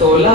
16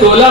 16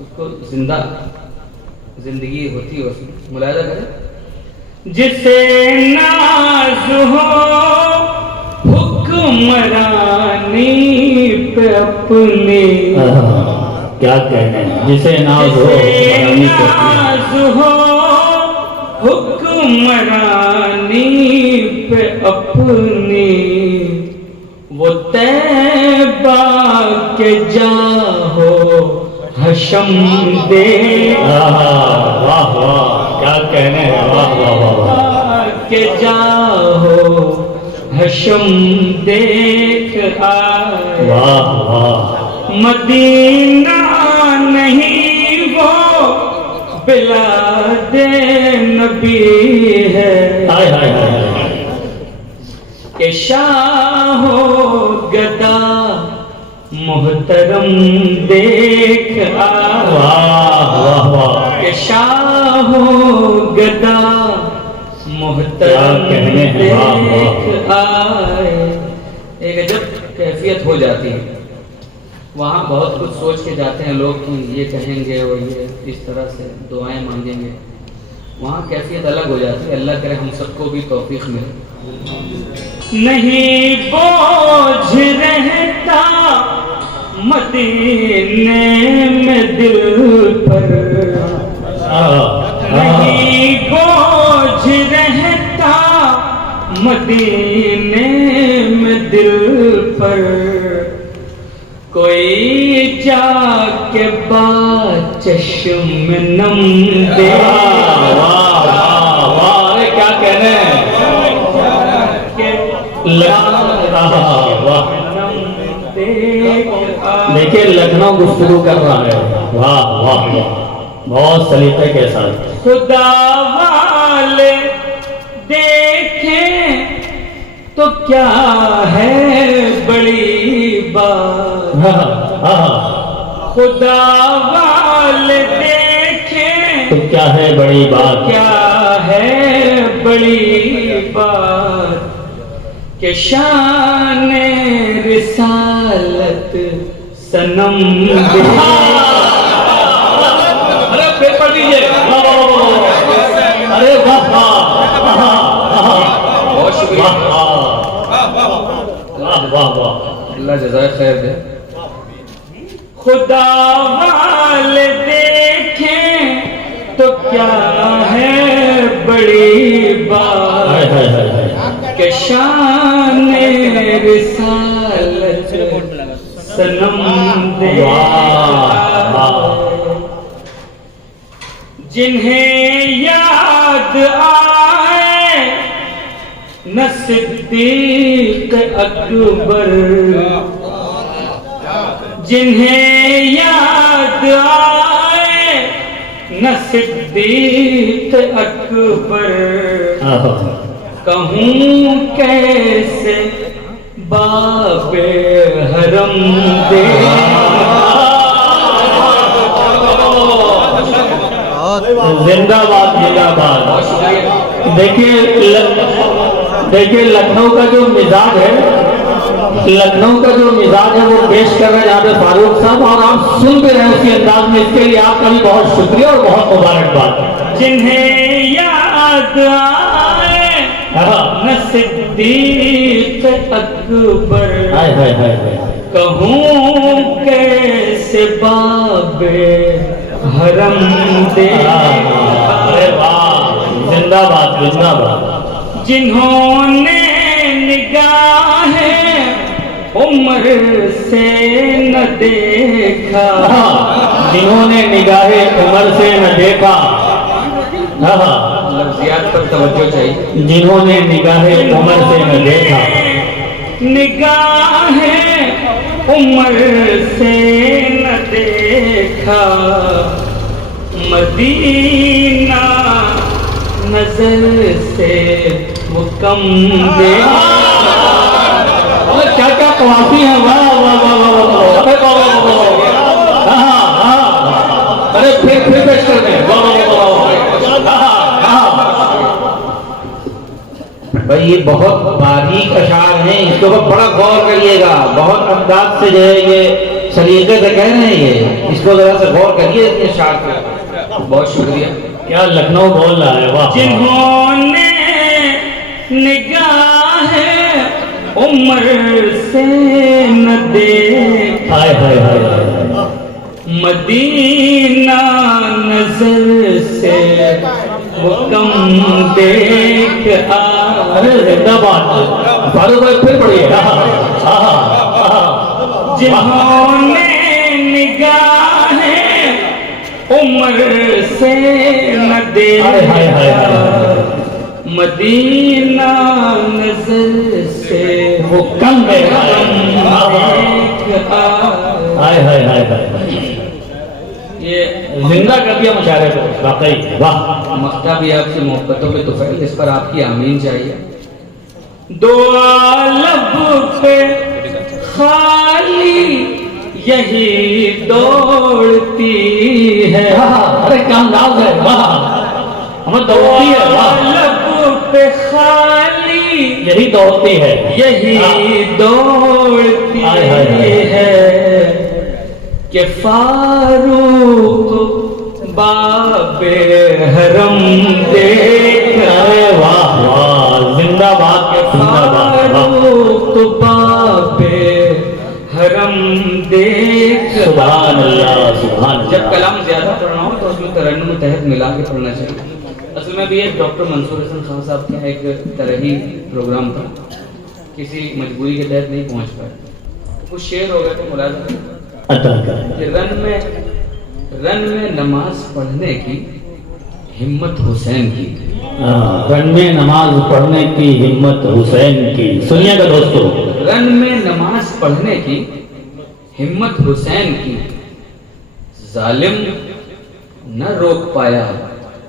اس کو زندگی ہوتی ہے، اس میں ملاحظہ کریں. جسے ناز ہو حکمرانی پہ اپنی، کیا کہنے ہیں، جسے ناز ہو حکمرانی پہ اپنی، وہ طیبہ کے جاہو حشم دے. واہ واہ، کیا کہنے ہیں، واہ واہ واہ. کہ جاہو حشم دیکھ آئے. واہ واہ. مدینہ نہیں وہ بلاد نبی ہے، ہائے ہائے ہائے. کہ شاہ و گدا محترم دیکھ آئے. واہ واہ واہ. کہ شاہ و گدا محترم کہنے ہیں، واہ واہ. دیکھ آئے. ایک عجب کیفیت ہو جاتی ہے وہاں. بہت کچھ سوچ کے جاتے ہیں لوگ کہ یہ کہیں گے اور یہ اس طرح سے دعائیں مانگیں گے. وہاں کیفیت الگ ہو جاتی ہے. اللہ کرے ہم سب کو بھی توفیق ملے. نہیں بوجھ رہتا مدینے میں دل پر، نہیں بوجھ رہتا مدینے میں دل پر، کوئی جا کے بات چشم نم دے. واہ واہ واہ. ارے کیا کہنے ہیں. دیکھیے لکھنؤ گفتگو کر رہا ہے. واہ واہ واہ، بہت سلیقے کے ساتھ. خدا والے دیکھیں تو کیا ہے بڑی بات، خدا والے دیکھیں تو کیا ہے بڑی بات. کیا ہے بڑی بات، کہ شان رسالت صنم دے. ارے پیپر دیجیے. ارے واہ واہ. بہت شکریہ. واہ واہ واہ. اللہ جزائے خیر دے. خدا والے دیکھیں تو کیا ہے بڑی بات، کہ شان رسالت صنم دے. جنہیں یاد آئے نہ صدیق اکبر، جنہیں یاد آئے نہ صدیق اکبر، کہوں کیسے باب حرم دے. زندہ باد زندہ باد. دیکھیے لکھنؤ کا جو مزاج ہے، لکھنؤ کا جو مزاج ہے وہ پیش کر رہے ہیں جناب فاروق صاحب، اور آپ سن بھی رہے ہیں اس کے انداز میں. اس کے لیے آپ کا بھی بہت شکریہ اور بہت مبارکباد. جنہیں یاد آئے نہ صدیق اکبر، کہوں کیسے باب حرم دے. زندہ باد زندہ باد. جنہوں نے نگاہ عمر سے نہ دیکھا، جنہوں نے نگاہ عمر سے نہ دیکھا، لفظیات پر توجہ چاہیے. جنہوں نے نگاہ عمر سے نہ دیکھا، نگاہ عمر سے نہ دیکھا، مدینہ نظر سے وہ کم دیکھا. کیا کیا قواسی ہیں. واہ واہ واہ واہ. ارے پھر پیش کر دیں. بھائی یہ بہت باریک اشعار ہیں، اس کے اوپر بڑا غور کریے گا. بہت انداز سے جو ہے یہ سلیقے سے کہہ رہے ہیں یہ، اس کو ذرا سے غور کریے اتنے اشعار پہ. بہت شکریہ. کیا لکھنؤ بول رہا ہے. واہ. جنہوں نے نگاہ عمر سے نہ دیکھا ہائے ہائے ہائے. مدینہ نظر سے وہ کم دیکھ ارے زندہ باد. فاروق بھائی پھر پڑھیے. جنہوں نے نگاہ عمر سے نہ دیکھا مدینہ نظر سے وہ کم دیکھا. ہائے ہائے ہائے ہائے. یہ زندہ کر دیا مشاعرے کو واقعی. واہ. مقطع بھی آپ سے محبتوں کے طفیل، اس پر آپ کی آمین چاہیے. دعا لب پہ خالی یہی دوڑتی ہے. ارے کیا انداز ہے. واہ. ہمیں دوڑتی ہے. واہ. لب پہ خالی یہی دوڑتی ہے. یہی دوڑتی ہے کہ فاروق باب حرم دیکھ. واہ واہ. زندہ باد کے فاروق باب حرم دیکھ. سبحان اللہ سبحان اللہ. جب کلام زیادہ پڑھنا ہو تو اس میں ترنم تحت ملا کے پڑھنا چاہیے. اصل میں بھی ایک ڈاکٹر منصور حسن خان صاحب کا ایک ترہی پروگرام تھا، کسی مجبوری کے تحت نہیں پہنچ پائے. کچھ شعر ہو گئے تو ملازم کہ رن میں نماز پڑھنے کی ہمت حسین کی. رن میں نماز پڑھنے کی ہمت حسین کی. سنیے گا دوستو. رن میں نماز پڑھنے کی ہمت حسین کی، ظالم نہ روک پایا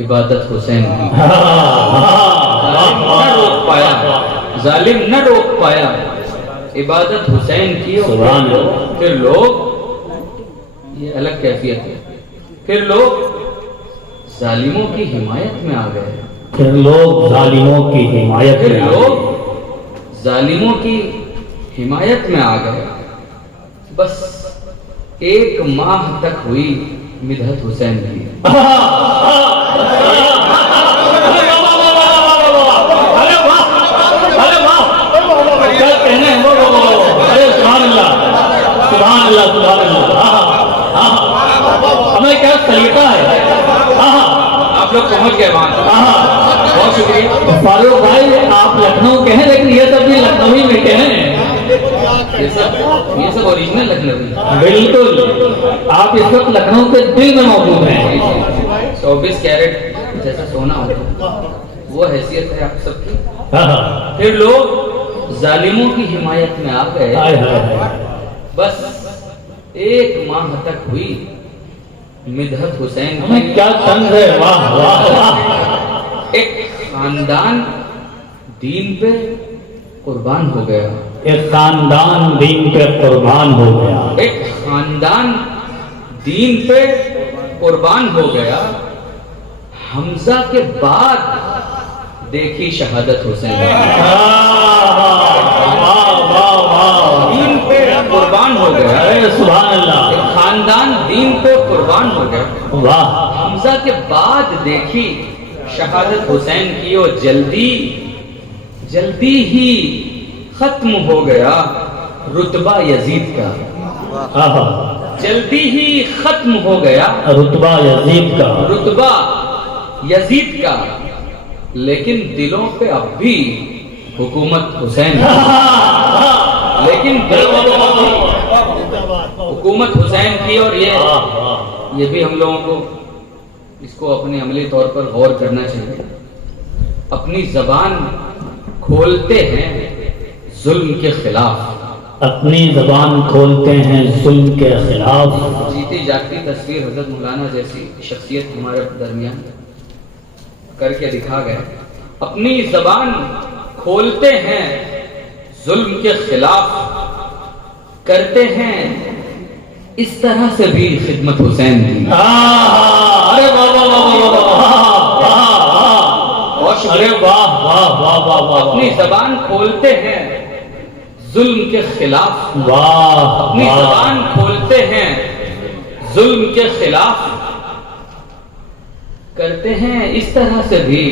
عبادت حسین کی. نہ روک پایا، ظالم نہ روک پایا عبادت حسین کی. پھر لوگ، یہ الگ کیفیت ہے، پھر لوگ ظالموں کی حمایت میں آ گئے. پھر لوگ ظالموں کی حمایت پھر میں آ لوگ گئے. ظالموں کی حمایت میں آ گئے. بس ایک ماہ تک ہوئی مدحت حسین کی. سبحان اللہ سبحان اللہ. ہمیں کیا طریقہ ہے. آپ لوگ پہنچ گئے وہاں. بہت شکریہ. فاروق بھائی آپ لکھنؤ کے ہیں لیکن یہ سب بھی لکھنؤ میں کے ہیں. یہ سب اوریجنل لکھنوی. بالکل. آپ اس وقت لکھنؤ کے دل میں موجود ہیں. 24 کیرٹ جیسا سونا ہوتا وہ حیثیت ہے آپ سب کی. پھر لوگ ظالموں کی حمایت میں آ گئے. بس ایک ماہ تک ہوئی مدحت حسین. ہمیں کیا طنز ہے. واہ واہ واہ. ایک خاندان دین پہ قربان ہو گیا. ایک خاندان دین پہ قربان ہو گیا. ایک خاندان دین پہ قربان ہو گیا. حمزہ کے بعد دیکھی شہادت حسین. دین پہ قربان ہو گیا. سبحان اللہ. ایک خاندان دین پہ قربان ہو گیا. واہ. حمزہ کے بعد دیکھی شہادت حسین کی. اور جلدی ہی ختم ہو گیا رتبہ یزید کا. جلدی ہی ختم ہو گیا رتبہ یزید کا. رتبہ یزید کا. لیکن دلوں پہ اب بھی حکومت حسین. لیکن دلوں پہ اب بھی حکومت حسین کی. اور یہ بھی ہم لوگوں کو اس کو اپنے عملی طور پر غور کرنا چاہیے. اپنی زبان کھولتے ہیں ظلم کے خلاف. اپنی زبان کھولتے ہیں ظلم کے خلاف. جیتی جاگتی تصویر حضرت مولانا جیسی شخصیت ہمارے درمیان کر کے دکھا گئے. اپنی زبان کھولتے ہیں ظلم کے خلاف. کرتے ہیں اس طرح سے بھی خدمت حسین کی. ارے واہ واہ واہ واہ. ارے واہ واہ واہ واہ. اپنی زبان کھولتے ہیں ظلم کے خلاف. واہ. اپنی زبان کھولتے بولتے ہیں ظلم کے خلاف، کرتے ہیں اس طرح سے بھی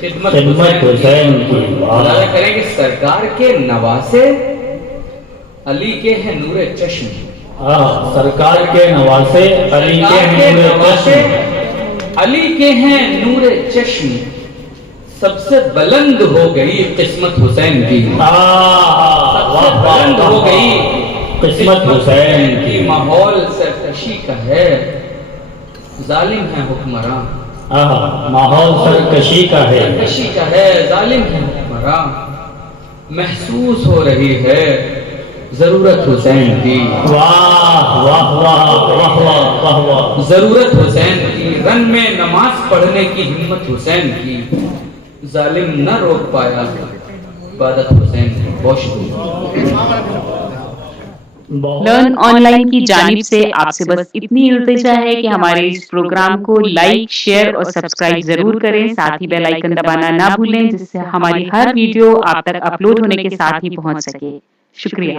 خدمت حسین کی۔ اللہ کریں کہ سرکار کے نواسے علی کے ہیں نور چشم، سرکار کے نواسے علی کے ہیں نور چشم، علی کے ہیں نور چشم، سب سے بلند ہو گئی قسمت حسین کی، سب سے بلند ہو گئی قسمت حسین کی۔ ماحول سرکشی کا ہے، ظالم ہے حکمراں، ماحول سرکشی کا ہے، سرکشی کا ہے، ظالم ہے حکمراں، محسوس ہو رہی ہے ضرورت حسین کی، واہ واہ واہ واہ واہ واہ واہ، ضرورت حسین کی، رن میں نماز پڑھنے کی ہمت حسین کی، ظالم نہ روک پایا عبادت حسین کی۔ بہت شکریہ۔ لرن آن لائن کی جانب سے آپ سے بس اتنی التجا ہے کہ ہمارے اس پروگرام کو لائک، شیئر اور سبسکرائب ضرور کریں، ساتھ ہی بیل آئیکن دبانا نہ بھولیں جس سے ہماری ہر ویڈیو آپ تک اپلوڈ ہونے کے ساتھ ہی پہنچ سکے۔ شکریہ۔